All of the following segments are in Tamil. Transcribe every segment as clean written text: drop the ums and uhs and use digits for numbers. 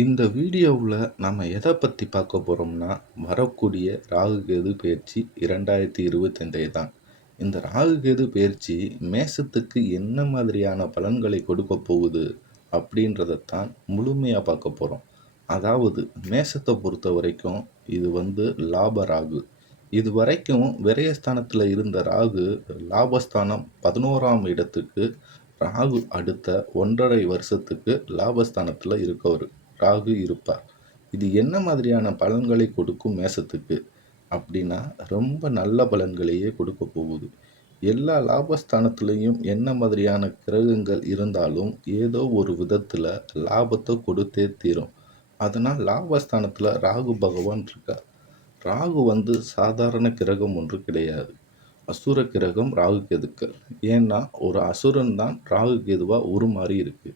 இந்த வீடியோவில் நம்ம எதை பற்றி பார்க்க போகிறோம்னா வரக்கூடிய ராகு கேது பெயர்ச்சி 2025 தான். இந்த ராகு கேது பெயர்ச்சி மேசத்துக்கு என்ன மாதிரியான பலன்களை கொடுக்க போகுது அப்படின்றதைத்தான் முழுமையாக பார்க்க போகிறோம். அதாவது மேசத்தை பொறுத்த வரைக்கும் இது லாப ராகு. இது வரைக்கும் விரயஸ்தானத்தில் இருந்த ராகு லாபஸ்தானம் 11ஆம் இடத்துக்கு ராகு அடுத்த 1.5 வருஷத்துக்கு லாபஸ்தானத்தில் இருக்கவர் ராகு இருப்பார். இது என்ன மாதிரியான பலன்களை கொடுக்கும் மேசத்துக்கு அப்படின்னா ரொம்ப நல்ல பலன்களையே கொடுக்க போகுது. எல்லா லாபஸ்தானத்துலேயும் என்ன மாதிரியான கிரகங்கள் இருந்தாலும் ஏதோ ஒரு விதத்தில் லாபத்தை கொடுத்தே தீரும். அதனால் லாபஸ்தானத்தில் ராகு பகவான் இருக்கார். ராகு சாதாரண கிரகம் ஒன்று கிடையாது. அசுர கிரகம் ராகு கேதுக்கள். ஏன்னா ஒரு அசுரன் தான் ராகு கேதுவாக உருமாறி இருக்கு.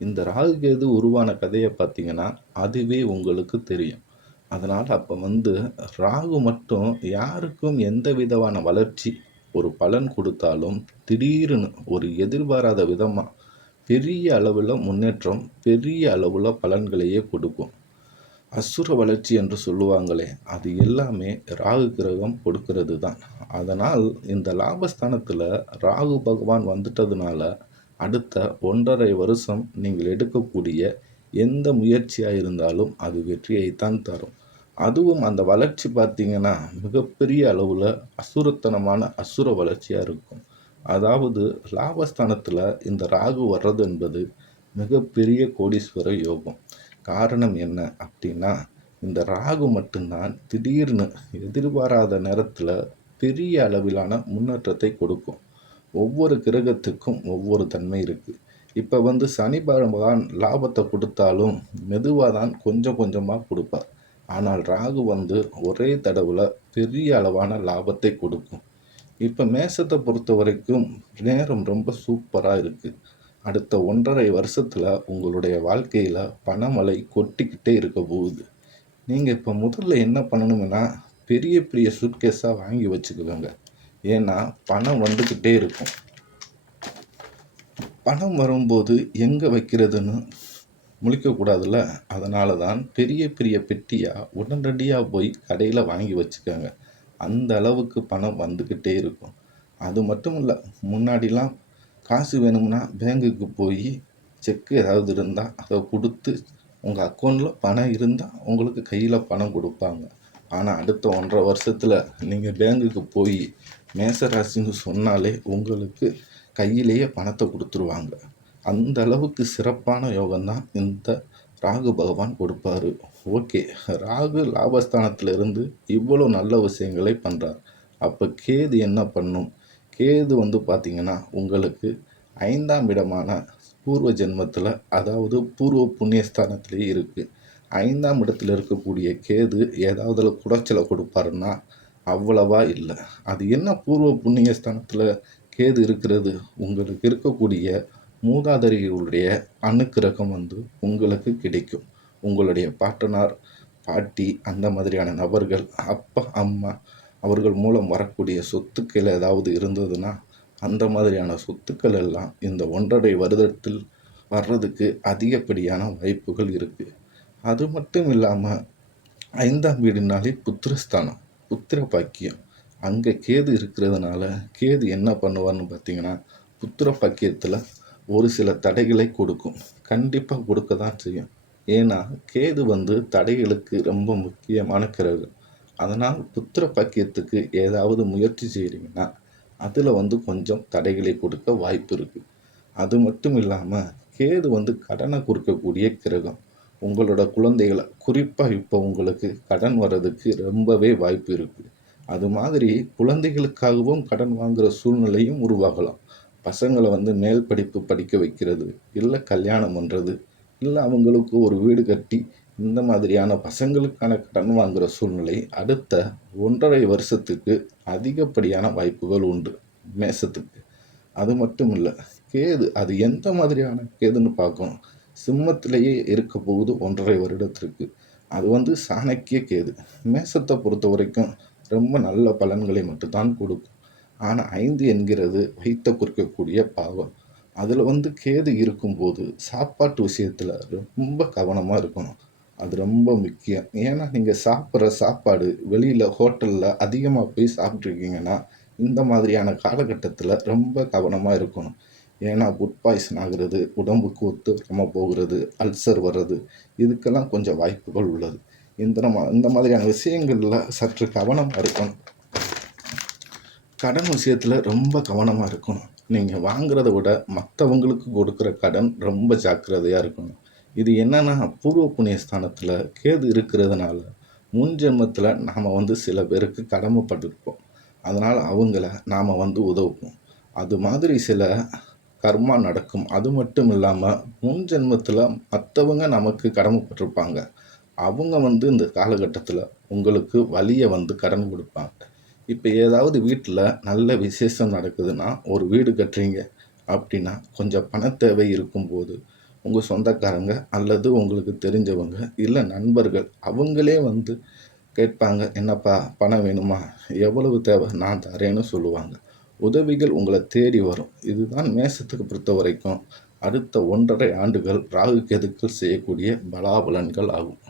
இந்த ராகு கேது உருவான கதையை பார்த்தீங்கன்னா அதுவே உங்களுக்கு தெரியும். அதனால் அப்போ ராகு மட்டும் யாருக்கும் எந்த விதமான வளர்ச்சி ஒரு பலன் கொடுத்தாலும் திடீர்னு ஒரு எதிர்பாராத விதமாக பெரிய அளவில் முன்னேற்றம், பெரிய அளவில் பலன்களையே கொடுக்கும். அசுர வளர்ச்சி என்று சொல்லுவாங்களே, அது எல்லாமே ராகு கிரகம் கொடுக்கிறது தான். அதனால் இந்த லாபஸ்தானத்தில் ராகு பகவான் வந்துட்டதுனால அடுத்த 1.5 வருஷம் நீங்கள் எடுக்கக்கூடிய எந்த முயற்சியாக இருந்தாலும் அது வெற்றியைத்தான் தரும். அதுவும் அந்த வளர்ச்சி பார்த்தீங்கன்னா மிகப்பெரிய அளவில் அசுரத்தனமான அசுர வளர்ச்சியாக இருக்கும். அதாவது லாபஸ்தானத்தில் இந்த ராகு வர்றது என்பது மிகப்பெரிய கோடீஸ்வர யோகம். காரணம் என்ன அப்படின்னா இந்த ராகு மட்டும்தான் திடீர்னு எதிர்பாராத நேரத்தில் பெரிய அளவிலான முன்னேற்றத்தை கொடுக்கும். ஒவ்வொரு கிரகத்துக்கும் ஒவ்வொரு தன்மை இருக்குது. இப்போ சனி பகவான் லாபத்தை கொடுத்தாலும் மெதுவாக தான் கொஞ்சம் கொஞ்சமாக கொடுப்பார். ஆனால் ராகு ஒரே தடவில் பெரிய அளவான லாபத்தை கொடுக்கும். இப்போ மேசத்தை பொறுத்த வரைக்கும் நேரம் ரொம்ப சூப்பராக இருக்குது. அடுத்த 1.5 வருஷத்தில் உங்களுடைய வாழ்க்கையில் பணமழை கொட்டிக்கிட்டே இருக்க போகுது. நீங்கள் இப்போ முதல்ல என்ன பண்ணணும்னா பெரிய பெரிய சூட்கேஸாக வாங்கி வச்சுக்கோங்க. ஏன்னா பணம் வந்துக்கிட்டே இருக்கும். பணம் வரும்போது எங்கே வைக்கிறதுன்னு முழிக்கக்கூடாதுல்ல. அதனால தான் பெரிய பெரிய பெட்டியாக உடனடியாக போய் கடையில் வாங்கி வச்சுக்கோங்க. அந்த அளவுக்கு பணம் வந்துக்கிட்டே இருக்கும். அது மட்டும் இல்லை, முன்னாடிலாம் காசு வேணும்னா பேங்குக்கு போய் செக்கு ஏதாவது இருந்தால் அதை கொடுத்து உங்கள் அக்கௌண்ட்டில் பணம் இருந்தால் உங்களுக்கு கையில் பணம் கொடுப்பாங்க. ஆனால் அடுத்த 1.5 வருஷத்தில் நீங்கள் பேங்குக்கு போய் மேசராசின்னு சொன்னாலே உங்களுக்கு கையிலேயே பணத்தை கொடுத்துருவாங்க. அந்த அளவுக்கு சிறப்பான யோகம்தான் இந்த ராகு பகவான் கொடுப்பாரு. ஓகே, ராகு லாபஸ்தானத்திலிருந்து இவ்வளோ நல்ல விஷயங்களை பண்ணுறார். அப்போ கேது என்ன பண்ணும்? கேது பார்த்திங்கன்னா உங்களுக்கு 5ஆம் இடமான பூர்வ ஜென்மத்தில், அதாவது பூர்வ புண்ணியஸ்தானத்திலே இருக்குது. 5ஆம் இடத்துல இருக்கக்கூடிய கேது ஏதாவது குடைச்சலை கொடுப்பாருன்னா அவ்வளவா இல்லை. அது என்ன பூர்வ புண்ணியஸ்தானத்தில் கேது இருக்கிறது? உங்களுக்கு இருக்கக்கூடிய மூதாதையர்களுடைய அணுக்கிரகம் உங்களுக்கு கிடைக்கும். உங்களுடைய பாட்டனார், பாட்டி, அந்த மாதிரியான நபர்கள், அப்பா, அம்மா அவர்கள் மூலம் வரக்கூடிய சொத்துக்கள் ஏதாவது இருந்ததுன்னா அந்த மாதிரியான சொத்துக்கள் எல்லாம் இந்த 1.5 வருடத்தில் வர்றதுக்கு அதிகப்படியான வாய்ப்புகள் இருக்குது. அது மட்டும் இல்லாமல் 5ஆம் வீடுனாலே புத்திரஸ்தானம், புத்திர பாக்கியம். அங்கே கேது இருக்கிறதுனால கேது என்ன பண்ணுவார்னு பார்த்தீங்கன்னா புத்திர பாக்கியத்தில் ஒரு சில தடைகளை கொடுக்கும். கண்டிப்பாக கொடுக்க தான் செய்யும். ஏன்னா கேது தடைகளுக்கு ரொம்ப முக்கியமான கிரகம். அதனால் புத்திர பாக்கியத்துக்கு ஏதாவது முயற்சி செய்கிறீங்கன்னா அதில் கொஞ்சம் தடைகளை கொடுக்க வாய்ப்பு இருக்குது. அது மட்டும் இல்லாமல் கேது கடனை கொடுக்கக்கூடிய கிரகம். உங்களோட குழந்தைகளை குறிப்பாக இப்போ உங்களுக்கு கடன் வர்றதுக்கு ரொம்பவே வாய்ப்பு இருக்குது. அது மாதிரி குழந்தைகளுக்காகவும் கடன் வாங்குகிற சூழ்நிலையும் உருவாகலாம். பசங்களை மேல் படிப்பு படிக்க வைக்கிறது, இல்லை கல்யாணம் பண்ணுறது, இல்லை அவங்களுக்கு ஒரு வீடு கட்டி இந்த மாதிரியான பசங்களுக்கான கடன் வாங்குகிற சூழ்நிலை அடுத்த 1.5 வருஷத்துக்கு அதிகப்படியான வாய்ப்புகள் உண்டு மேசத்துக்கு. அது மட்டும் இல்லை, கேது அது எந்த மாதிரியான கேதுன்னு பார்க்கணும். சிம்மத்திலேயே இருக்க போகுது 1.5 வருடத்திற்கு. அது சாணக்கிய கேது. மேசத்தை பொறுத்த வரைக்கும் ரொம்ப நல்ல பலன்களை மட்டும்தான் கொடுக்கும். ஆனால் 5 என்கிறது வைத்த குறிக்கக்கூடிய பாவம். அதில் வந்து கேது இருக்கும்போது சாப்பாட்டு விஷயத்தில் ரொம்ப கவனமாக இருக்கணும். அது ரொம்ப முக்கியம். ஏன்னா நீங்கள் சாப்பிட்ற சாப்பாடு வெளியில் ஹோட்டலில் அதிகமாக போய் சாப்பிட்ருக்கீங்கன்னா இந்த மாதிரியான காலகட்டத்தில் ரொம்ப கவனமாக இருக்கணும். ஏன்னா ஃபுட் பாய்சன் ஆகுறது, உடம்புக்கு ஒத்து வராமல் போகிறது, அல்சர் வர்றது, இதுக்கெல்லாம் கொஞ்சம் வாய்ப்புகள் உள்ளது. இந்த மாதிரியான விஷயங்களில் சற்று கவனமாக இருக்கணும். கடன் விஷயத்தில் ரொம்ப கவனமாக இருக்கணும். நீங்கள் வாங்குறத விட மற்றவங்களுக்கு கொடுக்குற கடன் ரொம்ப ஜாக்கிரதையாக இருக்கணும். இது என்னன்னா பூர்வ புண்ணிய ஸ்தானத்தில் கேது இருக்கிறதுனால முன் ஜென்மத்தில் நாம் வந்து சில பேருக்கு கடமைப்பட்டிருப்போம். அதனால் அவங்கள நாம் வந்து உதவுவோம். அது மாதிரி சில கர்மா நடக்கும். அது மட்டும் இல்லாமல் முன் ஜென்மத்தில் மற்றவங்க நமக்கு கடமைப்பட்டிருப்பாங்க. அவங்க வந்து இந்த காலகட்டத்தில் உங்களுக்கு வலியை வந்து கடன் கொடுப்பாங்க. இப்போ ஏதாவது வீட்டில் நல்ல விசேஷம் நடக்குதுன்னா, ஒரு வீடு கட்டுறீங்க அப்படின்னா, கொஞ்சம் பண தேவை இருக்கும்போது, உங்கள் சொந்தக்காரங்க அல்லது உங்களுக்கு தெரிஞ்சவங்க, இல்லை நண்பர்கள் அவங்களே வந்து கேட்பாங்க. "என்னப்பா பணம் வேணுமா? எவ்வளவு தேவை? நான் தரேன்னு" சொல்லுவாங்க. உதவிகள் உங்களை தேடி வரும். இதுதான் மேஷத்துக்கு பொறுத்தவரைக்கும் அடுத்த 1½ ஆண்டுகள் ராகு கேதுக்கள் செய்யக்கூடிய பலாபலன்கள் ஆகும்.